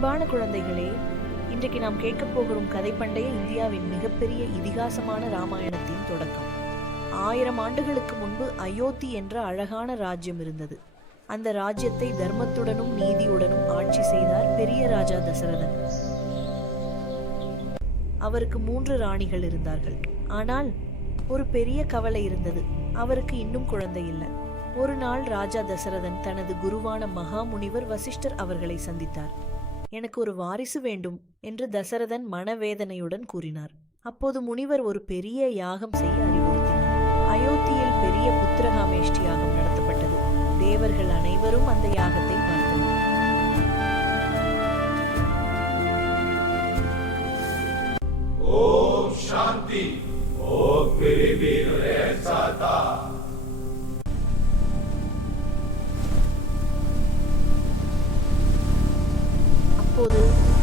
அன்பான குழந்தைகளே, இன்றைக்கு நாம் கேட்கப் போகும் கதை பண்டைய இந்தியாவின் மிகப்பெரிய இதிகாசமான ராமாயணத்தின் தொடக்கம். 1000 ஆண்டுகளுக்கு முன்பு அயோத்தி என்ற அழகான ராஜ்யம் இருந்தது. அந்த ராஜ்யத்தை தர்மத்துடனும் நீதியுடனும் ஆட்சி செய்தார் பெரிய ராஜா தசரதன். அவருக்கு 3 ராணிகள் இருந்தார்கள். ஆனால் ஒரு பெரிய கவலை இருந்தது. அவருக்கு இன்னும் குழந்தை இல்லை. ஒரு நாள் ராஜா தசரதன் தனது குருவான மகாமுனிவர் வசிஷ்டர் அவர்களை சந்தித்தார். எனக்கு ஒரு வாரிசு வேண்டும் என்று தசரதன் மனவேதனையுடன் கூறினார். அப்போது முனிவர் ஒரு பெரிய யாகம் செய்ய அறிவுறுத்தினார். அயோத்தியில் பெரிய புத்திரகாமேஷ்டி யாகம் நடத்தப்பட்டது. தேவர்கள் அனைவரும் அந்த யாகத்தை பார்த்தனர். ஓம் சாந்தி. ஓம் பிரிவினரே சாதா. அப்போது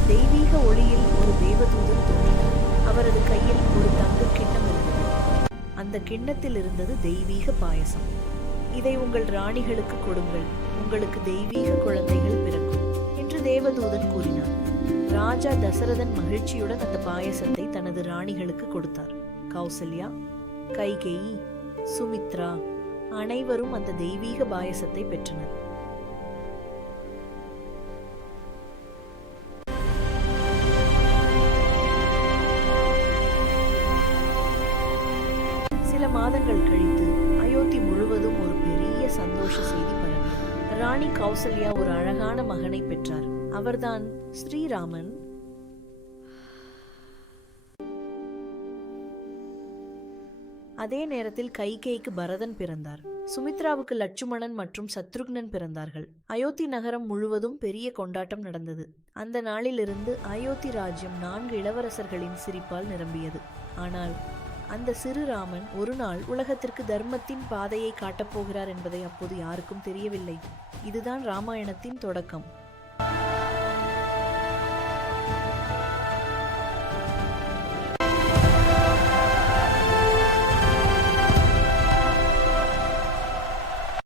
தெய்வீக ஒளியில் ஒரு தேவதூதன் தோன்றினார். அவரது கையில் ஒரு தங்க கிண்ணம் இருந்தது. அந்த கிண்ணத்தில் இருந்தது தெய்வீக பாயசம். இதை உங்கள் ராணிகளுக்கு கொடுங்கள், உங்களுக்கு தெய்வீக குழந்தைகள் பிறக்கும் என்று தேவதூதன் கூறினார். ராஜா தசரதன் மகிழ்ச்சியுடன் அந்த பாயசத்தை தனது ராணிகளுக்கு கொடுத்தார். கௌசல்யா, கைகேயி, சுமித்ரா அனைவரும் அந்த தெய்வீக பாயசத்தை பெற்றனர். சில மாதங்கள் கழித்து அயோத்தி முழுவதும் ஒரு பெரிய சந்தோஷ செய்தி பரவியது. ராணி கௌசல்யா ஒரு அழகான மகனை பெற்றார். அவர்தான் ஸ்ரீராமன். அதே நேரத்தில் கைகேயிக்கு பரதன் பிறந்தார். சுமித்ராவுக்கு லட்சுமணன் மற்றும் சத்ருக்னன் பிறந்தார்கள். அயோத்தி நகரம் முழுவதும் பெரிய கொண்டாட்டம் நடந்தது. அந்த நாளிலிருந்து அயோத்தி ராஜ்யம் 4 இளவரசர்களின் சிரிப்பால் நிரம்பியது. ஆனால் அந்த சிறு ராமன் ஒரு நாள் உலகத்திற்கு தர்மத்தின் பாதையை காட்டப்போகிறார் என்பதை அப்போது யாருக்கும் தெரியவில்லை. இதுதான் ராமாயணத்தின் தொடக்கம்.